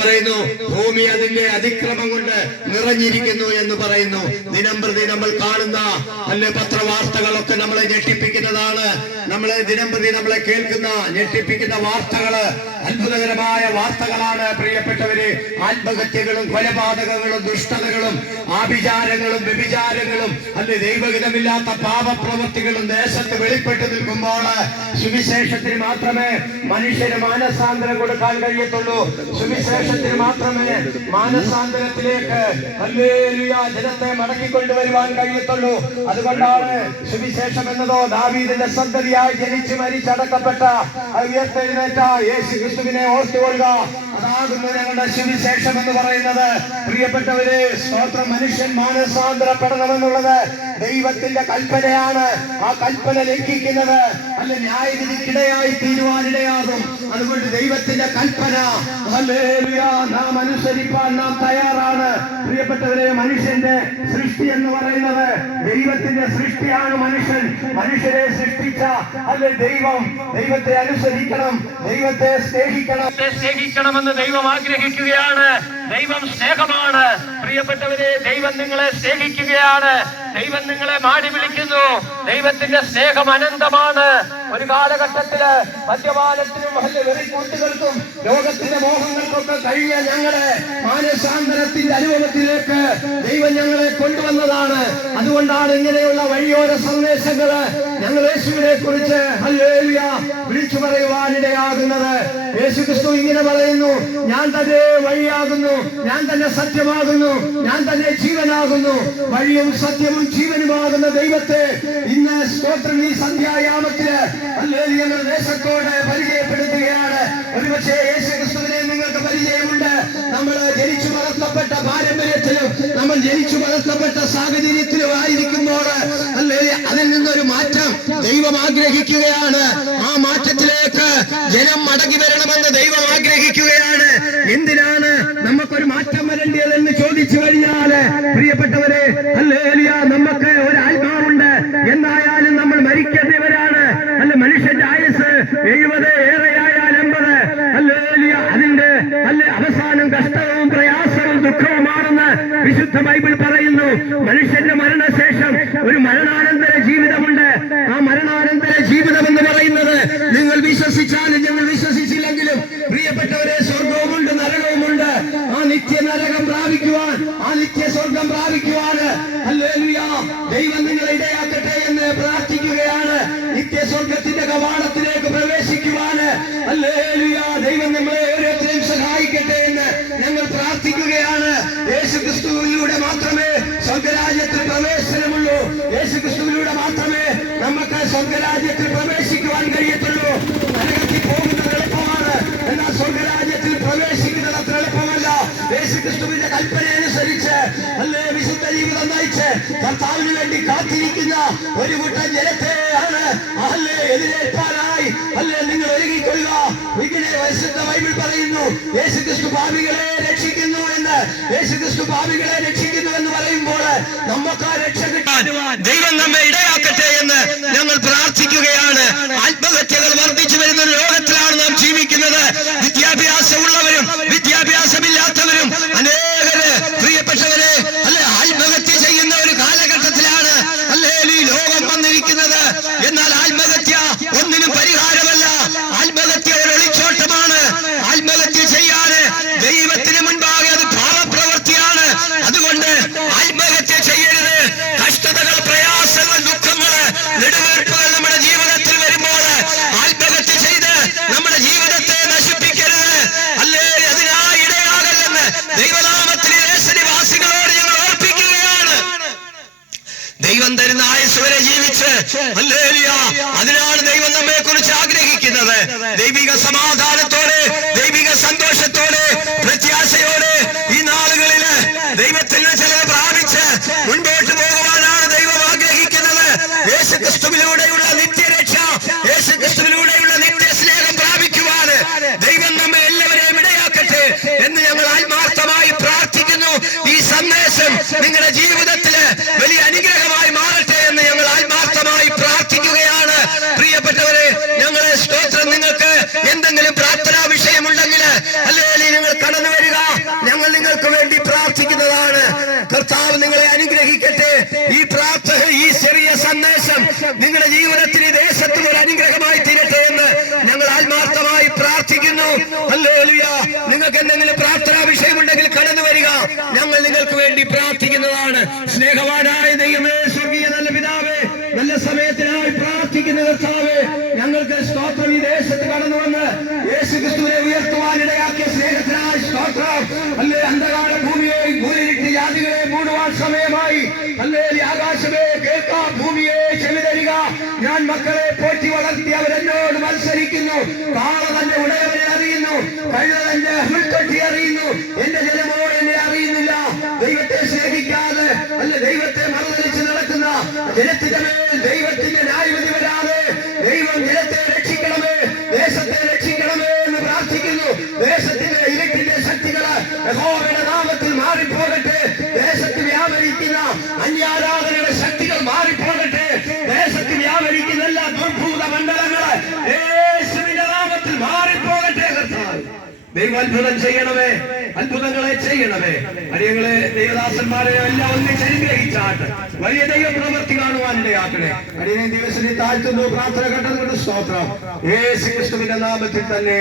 പറയുന്നു, ഭൂമി അതിന്റെ അതിക്രമം കൊണ്ട് നിറഞ്ഞിരിക്കുന്നു എന്ന് പറയുന്നു. ദിനം പ്രതി നമ്മൾ കാണുന്ന പത്രവാർത്തകളൊക്കെ നമ്മളെ ഞെട്ടിപ്പിക്കുന്നതാണ്. ദിനം പ്രതി നമ്മളെ കേൾക്കുന്ന ഞെട്ടിപ്പിക്കുന്ന വാർത്തകള് അത്ഭുതകരമായ വാർത്തകളാണ് പ്രിയപ്പെട്ടവര്. ആത്മഹത്യകളും കൊലപാതകങ്ങളും ദുഷ്ടതകളും ആഭിചാരങ്ങളും വ്യഭിചാരങ്ങളും ദൈവഹിതമില്ലാത്ത പാപപ്രവൃത്തികളും ദേശത്ത് വെളിപ്പെട്ടു നിൽക്കുമ്പോൾ സുവിശേഷത്തിന് മാത്രമേ മനുഷ്യന് മാനസാന്തരം കൊടുക്കാൻ കഴിയത്തുള്ളൂ. സുവിശേഷത്തിന് മാത്രമേ മാനസാന്തരത്തിലേക്ക് ജനത്തെ മടക്കിക്കൊണ്ടുവരുവാൻ കഴിയത്തുള്ളൂ. അതുകൊണ്ടാണ് സുവിശേഷം എന്നതോ ദാവീദിന്റെ സന്തതിയായി ജനിച്ച് മരിച്ചടക്കപ്പെട്ട ഉയർത്തെഴുന്നേറ്റ യേശു ക്രിസ്തുവിനെ ഓർത്തുകൊള്ളുക, അതാകുന്നു ഞങ്ങളുടെ സുവിശേഷം എന്ന് പറയുന്നത്. പ്രിയപ്പെട്ടവരെ, സ്തോത്രം. മനുഷ്യൻ മാനസാന്തരപ്പെടണമെന്നുള്ളത് ദൈവത്തിന്റെ കൽപ്പനയാണ്. ആ കൽപ്പന ലംഘിക്കുന്നത് ന്യായവിധിക്കിടയായി തീരുവാനിടയാകും. അതുകൊണ്ട് ദൈവത്തിന്റെ കൽപ്പന നാം അനുസരിപ്പാൻ നാം തയ്യാറാണ്. പ്രിയപ്പെട്ടവരെ, മനുഷ്യന്റെ സൃഷ്ടി എന്ന് പറയുന്നത് ദൈവത്തിന്റെ സൃഷ്ടിയാണ്. മനുഷ്യരെ സൃഷ്ടിച്ച ദൈവം, ദൈവത്തെ അനുസരിക്കണം, ദൈവത്തെ സ്നേഹിക്കണമെന്ന് ദൈവം ആഗ്രഹിക്കുകയാണ്. ദൈവം സ്നേഹമാണ്. പ്രിയപ്പെട്ടവരെ, ദൈവം നിങ്ങളെ സ്നേഹിക്കുകയാണ്. ദൈവം നിങ്ങളെ മാടി വിളിക്കുന്നു. ദൈവത്തിന്റെ സ്നേഹം അനന്തമാണ്. ഒരു കാലഘട്ടത്തില് മദ്യപാനത്തിനും വെറിക്കൂട്ടുകൾക്കും ലോകത്തിന്റെ മോഹങ്ങൾക്കൊക്കെ കഴിഞ്ഞ ഞങ്ങളെ മാനസാന്തരത്തിന്റെ അനുഭവത്തിലേക്ക് ദൈവം ഞങ്ങളെ കൊണ്ടുവന്നതാണ്. അതുകൊണ്ടാണ് ഇങ്ങനെയുള്ള വഴിയോര സന്ദേശങ്ങള് ഞങ്ങൾ യേശുവിനെ കുറിച്ച് ഹല്ലേലൂയ വിളിച്ചു പറയുവാനിടയാകുന്നത്. യേശു ക്രിസ്തു ഇങ്ങനെ പറയുന്നു, ഞാൻ തന്നെ വഴിയാകുന്നു, ഞാൻ തന്നെ സത്യമാകുന്നു, ഞാൻ തന്നെ ജീവനാകുന്നു. വഴിയും സത്യവും ജീവനുമാകുന്ന ദൈവത്തെ ഇന്ന് സ്തോത്രം ഈ സന്ധ്യായാമത്തില് ഹല്ലേലൂയ ദേശത്തോട് പരിചയപ്പെടുത്തുകയാണ്. ഒരുപക്ഷെ യേശു ക്രിസ്തുവിനെ നിങ്ങൾക്ക് പരിചയമുണ്ട്. നമ്മൾ ജനിച്ചു വളർത്തപ്പെട്ട പാരമ്പര്യത്തിലും നമ്മൾ ജനിച്ചു വളർത്തപ്പെട്ട സാഹചര്യത്തിലും ആയിരിക്കുമ്പോൾ അതിൽ നിന്നൊരു മാറ്റം ദൈവം ആഗ്രഹിക്കുകയാണ്. ആ മാറ്റത്തിലേക്ക് ജനം മടങ്ങി വരണമെന്ന് ദൈവം ആഗ്രഹിക്കുകയാണ്. എന്തിനാണ് നമുക്കൊരു മാറ്റം വരേണ്ടതെന്ന് ചോദിച്ചു കഴിഞ്ഞാല്, പ്രിയപ്പെട്ടവരെ, ഹല്ലേലൂയ, നമുക്ക് ഒരു ആത്മാവുണ്ട്. എന്തായാലും നമ്മൾ മരിക്കേണ്ടവരാണ്. മനുഷ്യന്റെ ആയുസ് 70 ഏറെയായാൽ 80. ഹല്ലേലൂയ, അതിന്റെ അവസാനം കഷ്ടവും പ്രയാസവും ദുഃഖവുമാണെന്ന് വിശുദ്ധ ബൈബിൾ പറയുന്നു. മനുഷ്യന്റെ മരണശേഷം ഒരു മരണാനന്തര ജീവിതമുണ്ട്. ആ മരണാനന്തര ജീവിതം എന്ന് പറയുന്നത് നിങ്ങൾ വിശ്വസിച്ചാലും ഞങ്ങൾ വിശ്വസിച്ചില്ലെങ്കിലും പ്രിയപ്പെട്ടവരെ, സ്വർഗവുമുണ്ട് നരകവുമുണ്ട്. ആ നിത്യ നരകം പ്രാപിക്കുവാൻ, ആ നിത്യ സ്വർഗം പ്രാപിക്കുവാൻ ഹല്ലേലൂയ ദൈവം നിങ്ങളെ ഇടയാക്കട്ടെ എന്ന് പ്രാർത്ഥിക്കുകയാണ്. നിത്യ സ്വർഗത്തിന്റെ കവാടത്തിലേക്ക് പ്രവേശിക്കുവാൻ ഹല്ലേലൂയ ദൈവം നമ്മളെ ഓരോരുത്തരെയും സഹായിക്കട്ടെ എന്ന് ഞങ്ങൾ പ്രാർത്ഥിക്കുകയാണ്. യേശു ക്രിസ്തുവിലൂടെ മാത്രമേ സ്വർഗരാജ്യത്തിൽ പ്രവേശനമുള്ളൂ. യേശു ക്രിസ്തുവിലൂടെ മാത്രമേ നമുക്ക് സ്വർഗരാജ്യത്തിൽ പ്രവേശിക്കുവാൻ കഴിയത്തുള്ളൂ. നരകത്തിൽ പോകുന്നത് എളുപ്പമാണ്, എന്നാൽ സ്വർഗരാജ്യത്തിൽ പ്രവേശിക്കുന്നത് അത്ര എളുപ്പമല്ല. യേശു ക്രിസ്തുവിന്റെ കൽപ്പന അനുസരിച്ച് വിശുദ്ധ ജീവിതം നയിച്ച് കർത്താവിന് വേണ്ടി കാത്തിരിക്കുന്ന ഒരു കൂട്ടം ജനത്തെ ആണ് എതിരേൽപ്പാനായി നിങ്ങൾ ഒരുങ്ങിക്കൊള്ളുക. ഇങ്ങനെ വിശുദ്ധ ബൈബിൾ പറയുന്നു, യേശു ക്രിസ്തു പാപികളെ രക്ഷിക്കുന്നു എന്ന്. യേശു ക്രിസ്തു പാപികളെ രക്ഷിക്കുന്നു എന്ന് പറയുമ്പോൾ നമുക്ക് ആ രക്ഷ കിട്ടാൻ ദൈവം നമ്മെ ഇടയാക്കട്ടെ എന്ന് ഞങ്ങൾ പ്രാർത്ഥിക്കുകയാണ്. ആത്മഹത്യകൾ വർദ്ധിച്ചു വരുന്ന ഒരു ലോകത്തിലാണ് നാം ജീവിക്കുന്നത്. വിദ്യാഭ്യാസമുള്ളവരും വിദ്യാഭ്യാസമില്ലാത്തവരും അനേകര് പ്രിയപ്പെട്ടവരെ ആത്മഹത്യ ചെയ്യുന്ന ഒരു കാലഘട്ടത്തിലാണ് ഈ ലോകം വന്നിരിക്കുന്നത്. എന്നാൽ ആത്മഹത്യ ഒന്നിനും പരിഹാരമല്ല. ആത്മഹത്യ ഒരു ഒളിച്ചോട്ടമാണ്. ആത്മഹത്യ ചെയ്യാന് ദൈവത്തിന് മുൻപാകെ അത് പാപപ്രവൃത്തിയാണ്. അതുകൊണ്ട് ആത്മഹത്യ ചെയ്യരുത്. കഷ്ടതകൾ, പ്രയാസങ്ങൾ, ദുഃഖങ്ങള്, നെടുവീർപ്പുകൾ നമ്മുടെ ജീവിതത്തിൽ വരുമ്പോൾ ആത്മഹത്യ ചെയ്ത് നമ്മുടെ ജീവിതത്തെ നശിപ്പിക്കരുത്. അതിനായി ഇടയാകല്ലെന്ന് ദൈവനാമത്തിൽ ദേശനിവാസികളോട് ഞങ്ങൾ ഓർപ്പിക്കുകയാണ്. ദൈവം തരുന്ന ആയുസ് വരെ ജീവിച്ച് അതിനാണ് ദൈവം നമ്മെ കുറിച്ച് ആഗ്രഹിക്കുന്നത്. ദൈവിക സമാധാനത്തോടെ, ദൈവിക സന്തോഷത്തോടെ, പ്രത്യാശയോടെ ഈ നാളുകളില് ദൈവത്തിൽ ചിലത് പ്രാപിച്ച് മുൻപോട്ട് പോകുവാനാണ് ദൈവം ആഗ്രഹിക്കുന്നത്. യേശു ക്രിസ്തുവിലൂടെയുള്ള നിത്യരക്ഷ, യേശു ക്രിസ്തുവിലൂടെയുള്ള നിത്യസ്നേഹം പ്രാപിക്കുവാൻ ദൈവം നമ്മെ എല്ലാവരെയും ഇടയാക്കട്ടെ എന്ന് ഞങ്ങൾ ആത്മാർത്ഥമായി പ്രാർത്ഥിക്കുന്നു. ഈ സന്ദേശം നിങ്ങളുടെ ജീവിതത്തില് വലിയ അനുഗ്രഹമായി മാറട്ടെ എന്ന് ഞങ്ങൾ ആത്മാർത്ഥമായി പ്രാർത്ഥിക്കുകയാണ്. പ്രിയപ്പെട്ടവരെ, ഞങ്ങളെ സ്തോത്രം. നിങ്ങൾക്ക് എന്തെങ്കിലും പ്രാർത്ഥനാ വിഷയം സന്ദേശം നിങ്ങളുടെ ജീവിതത്തിൽ ഈ ദേശത്തും ഒരു അനുഗ്രഹമായി തീരട്ടെ എന്ന് ഞങ്ങൾ ആത്മാർത്ഥമായി പ്രാർത്ഥിക്കുന്നു. ഹല്ലേലൂയ. നിങ്ങൾക്ക് എന്തെങ്കിലും പ്രാർത്ഥനാ വിഷയമുണ്ടെങ്കിൽ കടന്നു വരിക, ഞങ്ങൾ നിങ്ങൾക്ക് വേണ്ടി പ്രാർത്ഥിക്കുന്നതാണ്. സ്നേഹവാനായ ദൈവമേ, സ്വർഗീയ നല്ല പിതാവേ, നല്ല സമയത്തിനായി പ്രാർത്ഥിക്കുന്ന കർത്താവേ, ഞങ്ങൾക്ക് സ്തോത്രം. ഈ ദേശത്ത് കടന്നു വന്ന് യേശുക്രിസ്തുവിനെ ഉയർത്തുവാനിടയാക്കിയ സ്നേഹത്തിനായി സ്തോത്രം. അല്ലേ, അന്ധകാര ഭൂമിയെയും ഭൂരിട്ട് ജാതികളെ മൂടുവാൻ സമയമായി. അല്ലേ, ആകാശമേ കേൾക്കാം, ഭൂമിയെ ചെവി തരിക. ഞാൻ മക്കളെ പോറ്റി വളർത്തി അവരെന്നോട് മത്സരിക്കുന്നു. കാള തന്റെ ഉടയവനെ അറിയുന്നു, കഴുത തന്റെ മുൾക്കൊട്ടി അറിയുന്നു. എന്റെ ജനമോ എന്നെ അറിയുന്നില്ല. ദൈവത്തെ സ്നേഹിക്കാതെ അല്ല ദൈവത്തെ മറുതലിച്ച് നടക്കുന്ന ജനത്തിന്റെ മേൽ ദൈവത്തിന്റെ ന്യായവിധി വരാതെ ദൈവം ജനത്തെ രക്ഷിക്കണമേ, ദേശത്തെ രക്ഷിക്കണമേ എന്ന് പ്രാർത്ഥിക്കുന്നു. ദേശത്തിന്റെ ഇരുട്ടിന്റെ ശക്തികള് യഹോവയുടെ നാമത്തിൽ മാറിപ്പോകട്ടെ. ദേശത്ത് വ്യാപരിക്കുന്ന അന്യാരാധനയുടെ ശക്തികൾ മാറിപ്പോകട്ടെ. ദേശത്ത് വ്യാപരിക്കുന്ന എല്ലാ ദുർഭൂത മണ്ഡലങ്ങള് യേശുവിന്റെ നാമത്തിൽ മാറിപ്പോകട്ടെ. കർത്താവ് ദൈവം അത്ഭുതം ചെയ്യണമേ, അത്ഭുതങ്ങളെ ചെയ്യണമേ. അടിയങ്ങളെ ദൈവദാസന്മാരെ എല്ലാം ഒന്നിച്ച് അനുഗ്രഹിച്ചാട്ട് വലിയ ദൈവ പ്രവൃത്തി കാണുവാനിടയാക്കണേ. അടിയനെ ദിവസത്തിൽ താഴ്ത്തുന്നു. പ്രാർത്ഥന കണ്ടതുകൊണ്ട് സ്തോത്രം. യേശു ക്രിസ്തുവിന്റെ നാമത്തിൽ തന്നെ.